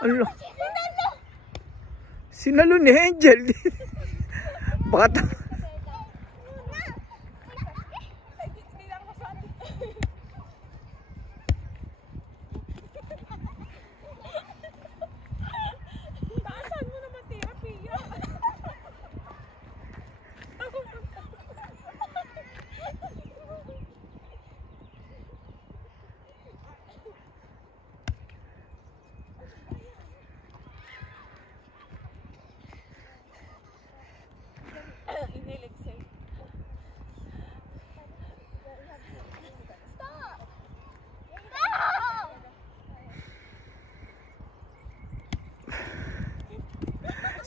Ano? Sinalo ni Angel. Baka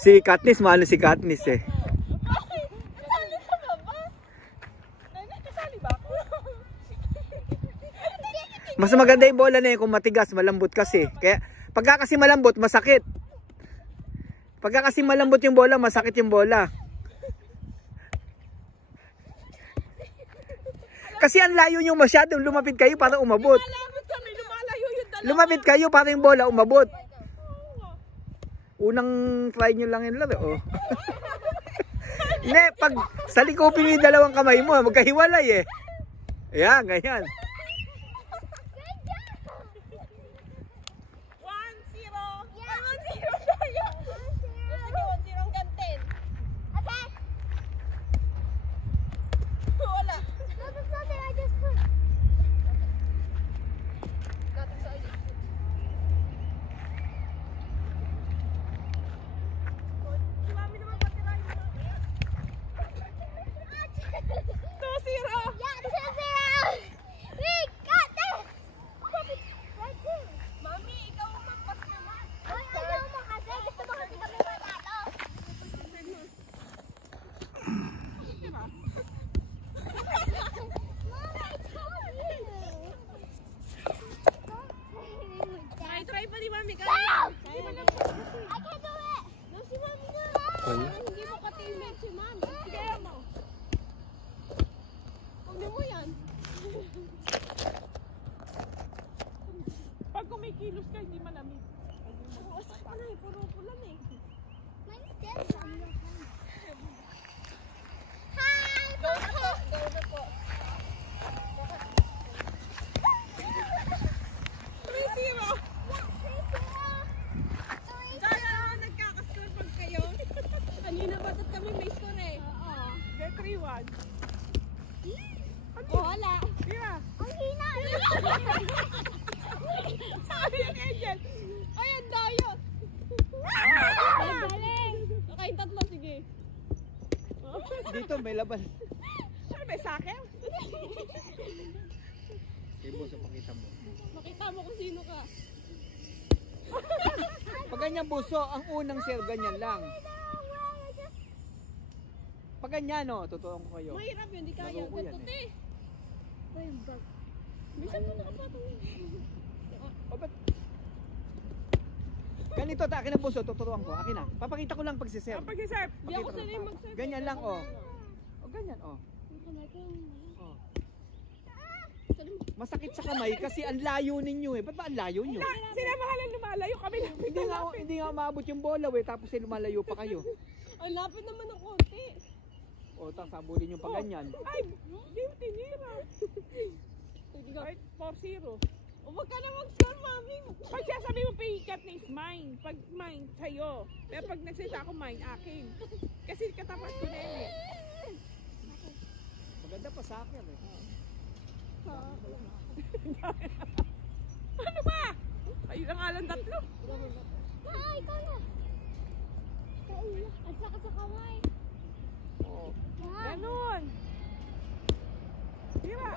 si Katniss, maano si Katniss eh. Kasali ka na ba? Kasali ba ako? Mas maganda yung bola na yun kung matigas, malambot kasi. Kaya pagka kasi malambot, masakit. Pagka kasi malambot yung bola, masakit yung bola. Kasi ang layo nyo masyadong lumapit kayo para umabot. Lumapit kayo para yung bola umabot. Unang try nyo lang yun lang. Oh. Ne, pag salikopin mo yung dalawang kamay mo, magkahiwalay eh. Ayan, ganyan. 3-1. Oh, wala. Mira. Ang hina. Sabi ni Angel. Ay, ang dayo. Ang galing. Okay, tatlo, sige. Dito may laban. Ano ba, sakin? Ibo sa pakita mo. Makita mo kung sino ka. Pag ganyan buso, ang unang serve ganyan lang. Pag ganyan no, totoo ko kayo. Mahirap yun, di kaya. Naruko yan, Ganto eh. Ay, yung bag. Minsan mo nakapatong eh. O ba't? Ganito, akin ang buso, tuturuan ko. Akin na. Papakita ko lang pag si-serve. Pag si-serve. Di ako sanay mag-serve. Ganyan lang, oh. O ganyan, oh. Oh. Masakit sa kamay kasi ang layo ninyo eh. Ba't ba ang layo nyo? Sila mahalan lumalayo kami lang. Hindi nga maabot yung bola eh, tapos lumalayo pa kayo. Ang lapit naman ng konti. O, tapos sabulin nyo pa ganyan. Ay, beauty nira. Ay, 4-0. O, wag ka na mag-score, mami. Pag siya sabi mo pihikat na is mine. Pag mine, sa'yo. Pero pag nagsalita ako mine, akin. Kasi katapat ko na yun eh. Maganda pa sa akin eh. Ano ba? Ayun ang alang tatlo. Ay, ikaw na. Ang saka sa kamay. Oh. Ganon. Tira.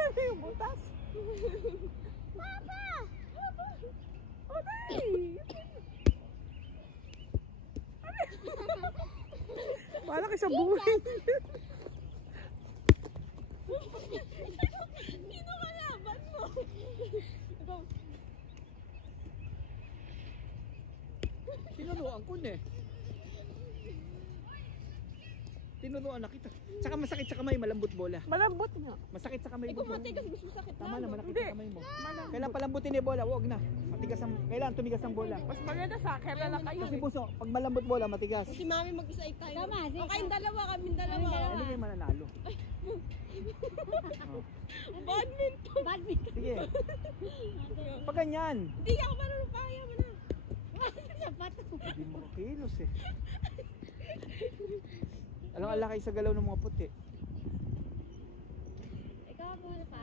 Ano yung butas? Papa! Oday! Bala kayo sa buhay. Sino kalaban mo? Tinuruan ko na eh. Tinuruan na kita. Tsaka masakit sa kamay, malambot bola. Malambot nga. Masakit sa kamay Eh, mo. kung matigas, mas masakit Tama na, lalo. malakit Hindi. sa kamay mo. Malambot. Kailangan palambutin ni bola, wag na. Matigas ang, kailangan tumigas ang bola. Mas maganda sa akin na lang kayo. Kasi puso, pag malambot bola, matigas. Si mami mag-isa ay tayo. Tama, sige. O kayong dalawa, kaming dalawa. Hindi kayo mananalo. Oh. Badminton. Badminton. Sige. Pag ganyan, Hindi ako marunong kaya mo na. Sapato. hindi mo kilos eh. Alang alakay sa galaw ng mga puti. Ikaw ako wala pa.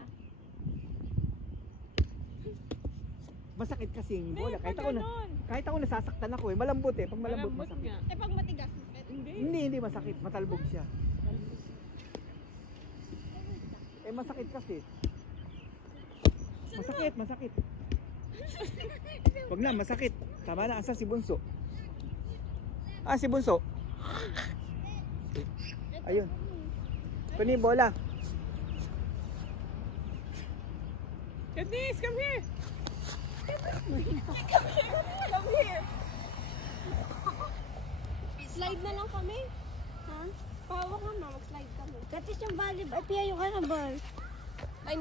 Masakit kasi yung Hindi, bola. pag ganun. Kahit ako nasasaktan ako eh. Malambot eh. Pag malambot, Malambot masakit. nga. Eh, pag matigas, Hindi. Hindi masakit. Matalbog siya. Eh masakit kasi. Masakit. Wag na, masakit. Tama na, asa si Bunso? Ah, si Bunso. Ayun. Kunin yung bola. Katniss, come here. slide na lang kami. Ha? Pawak ka ma, mag-slide kami. Katis yung volleyball. Ay, piyayo ka na ball. Ay,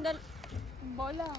Bola.